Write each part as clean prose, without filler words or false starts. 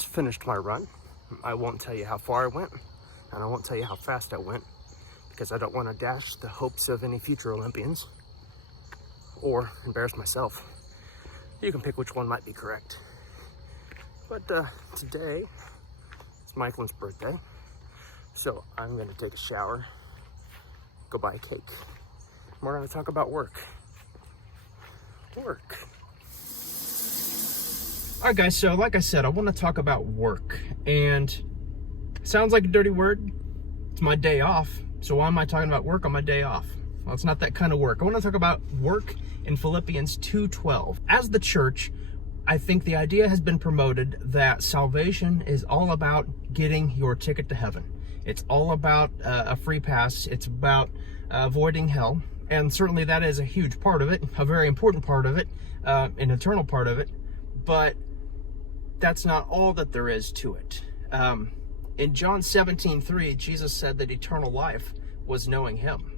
just finished my run. I won't tell you how far I went, and I won't tell you how fast I went, because I don't want to dash the hopes of any future Olympians or embarrass myself. You can pick which one might be correct. But today is Michaelin's birthday, so I'm going to take a shower, go buy a cake. We're going to talk about work. Work. All right, guys, so like I said, I want to talk about work. And it sounds like a dirty word. It's my day off. So why am I talking about work on my day off? Well, it's not that kind of work. I want to talk about work in Philippians 2:12. As the church, I think the idea has been promoted that salvation is all about getting your ticket to heaven. It's all about a free pass. It's about avoiding hell. And certainly that is a huge part of it, a very important part of it, an eternal part of it. But that's not all that there is to it. In John 17:3, Jesus said that eternal life was knowing him.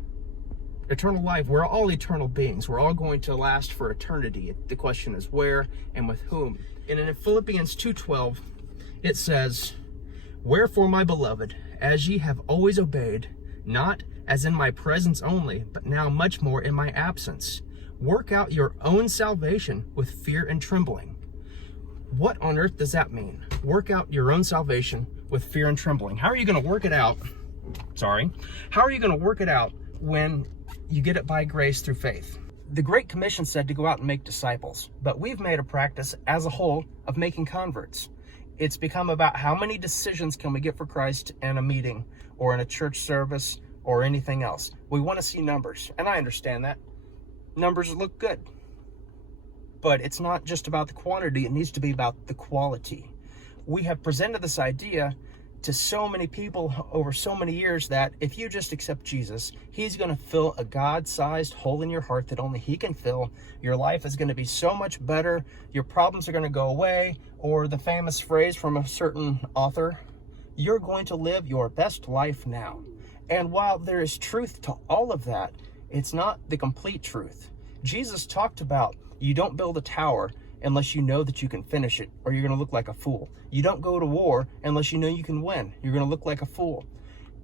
Eternal life, we're all eternal beings. We're all going to last for eternity. The question is where and with whom. And in Philippians 2:12, it says, "Wherefore, my beloved, as ye have always obeyed, not as in my presence only, but now much more in my absence, work out your own salvation with fear and trembling." What on earth does that mean? Work out your own salvation with fear and trembling. How are you going to work it out? How are you going to work it out when you get it by grace through faith? The Great Commission said to go out and make disciples, but we've made a practice as a whole of making converts. It's become about how many decisions can we get for Christ in a meeting or in a church service or anything else. We want to see numbers, and I understand that. Numbers look good. But it's not just about the quantity, it needs to be about the quality. We have presented this idea to so many people over so many years that if you just accept Jesus, he's going to fill a God-sized hole in your heart that only he can fill. Your life is going to be so much better. Your problems are going to go away. Or the famous phrase from a certain author, you're going to live your best life now. And while there is truth to all of that, it's not the complete truth. Jesus talked about you don't build a tower unless you know that you can finish it, or you're going to look like a fool. You don't go to war unless you know you can win. You're going to look like a fool.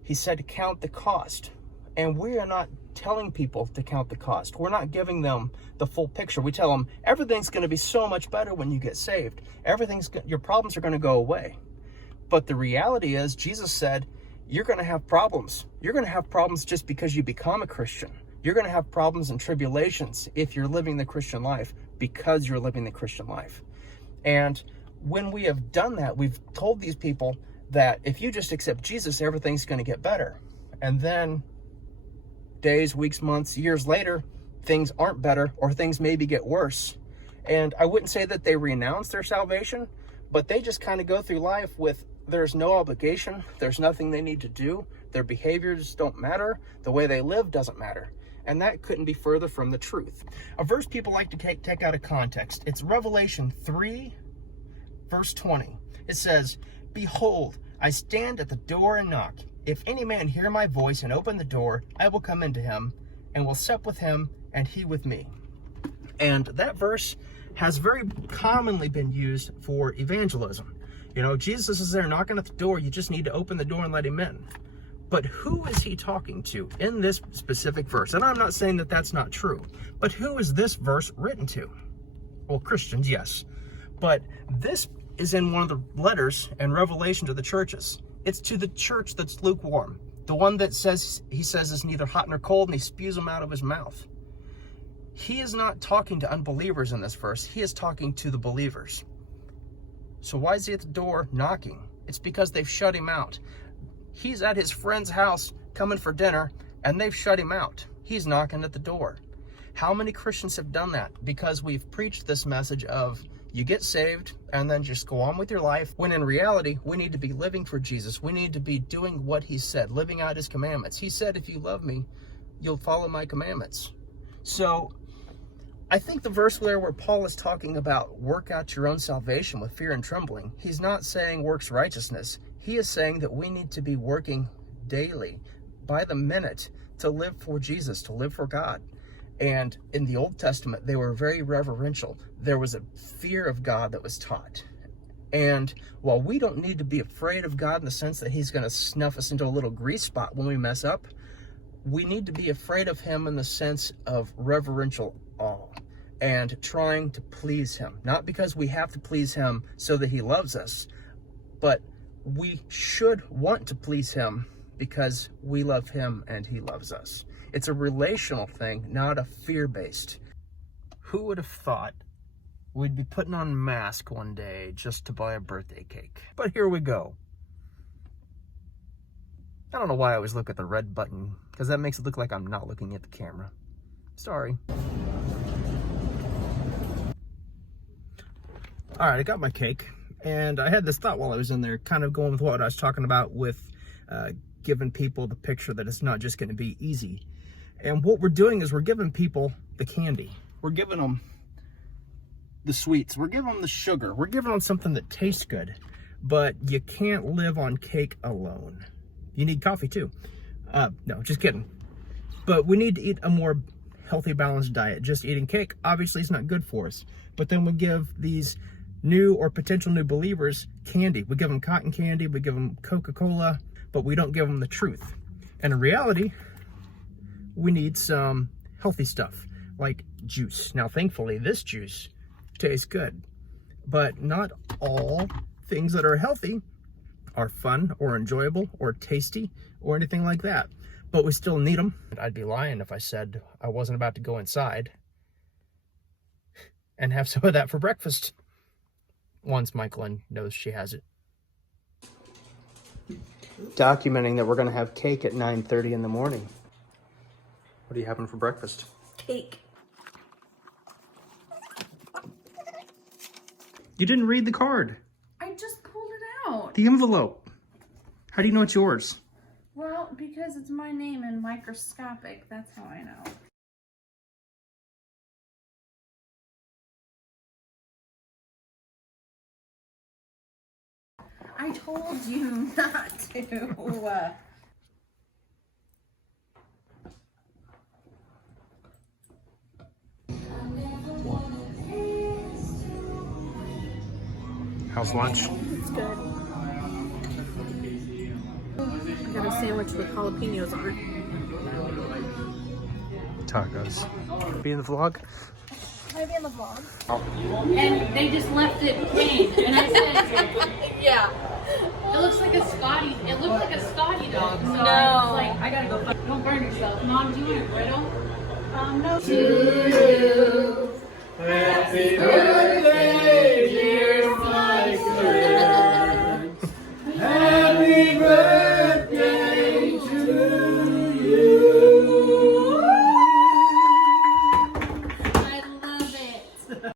He said to count the cost. And we are not telling people to count the cost. We're not giving them the full picture. We tell them everything's going to be so much better when you get saved. Your problems are going to go away. But the reality is, Jesus said, you're going to have problems. You're going to have problems just because you become a Christian. You're going to have problems and tribulations if you're living the Christian life because you're living the Christian life. And when we have done that, we've told these people that if you just accept Jesus, everything's going to get better. And then days, weeks, months, years later, things aren't better, or things maybe get worse. And I wouldn't say that they renounce their salvation, but they just kind of go through life with there's no obligation, there's nothing they need to do, their behaviors don't matter, the way they live doesn't matter. And that couldn't be further from the truth. A verse people like to take out of context. It's Revelation 3, verse 20. It says, "Behold, I stand at the door and knock. If any man hear my voice and open the door, I will come into him and will sup with him and he with me." And that verse has very commonly been used for evangelism. You know, Jesus is there knocking at the door. You just need to open the door and let him in. But who is he talking to in this specific verse? And I'm not saying that that's not true, but who is this verse written to? Well, Christians, yes. But this is in one of the letters in Revelation to the churches. It's to the church that's lukewarm. The one that he says is neither hot nor cold, and he spews them out of his mouth. He is not talking to unbelievers in this verse. He is talking to the believers. So why is he at the door knocking? It's because they've shut him out. He's at his friend's house coming for dinner, and they've shut him out. He's knocking at the door. How many Christians have done that? Because we've preached this message of you get saved and then just go on with your life, when in reality, we need to be living for Jesus. We need to be doing what he said, living out his commandments. He said, if you love me, you'll follow my commandments. So I think the verse there where Paul is talking about work out your own salvation with fear and trembling, he's not saying works righteousness. He is saying that we need to be working daily, by the minute, to live for Jesus, to live for God. And in the Old Testament, they were very reverential. There was a fear of God that was taught. And while we don't need to be afraid of God in the sense that he's going to snuff us into a little grease spot when we mess up, we need to be afraid of him in the sense of reverential awe and trying to please him. Not because we have to please him so that he loves us, but we should want to please him because we love him and he loves us. It's a relational thing, not a fear-based. Who would have thought we'd be putting on a mask one day just to buy a birthday cake? But here we go. I don't know why I always look at the red button, because that makes it look like I'm not looking at the camera. Sorry. All right, I got my cake, and I had this thought while I was in there, kind of going with what I was talking about with giving people the picture that it's not just going to be easy. And what we're doing is we're giving people the candy. We're giving them the sweets. We're giving them the sugar. We're giving them something that tastes good. But you can't live on cake alone. You need coffee too. No, just kidding. But we need to eat a more healthy, balanced diet. Just eating cake obviously is not good for us. But then we give these new or potential new believers candy. We give them cotton candy. We give them Coca-Cola. But we don't give them the truth. And in reality, we need some healthy stuff like juice. Now, thankfully, this juice tastes good, but not all things that are healthy are fun or enjoyable or tasty or anything like that, but we still need them. I'd be lying if I said I wasn't about to go inside and have some of that for breakfast once Michaelin knows she has it. Documenting that we're going to have cake at 9:30 in the morning. What are you having for breakfast? Cake. You didn't read the card. I just pulled it out. The envelope. How do you know it's yours? Well, because it's my name in microscopic. That's how I know. I told you not to. How's lunch? It's good. I got a sandwich with jalapenos on it. Tacos. Be in the vlog? Can I be in the vlog? And they just left it plain. And I said, Yeah. it looks like a Scotty. It looked like a Scotty dog. So No. I was like, I gotta go. Don't burn yourself. Mom, do you want a griddle? No. To you.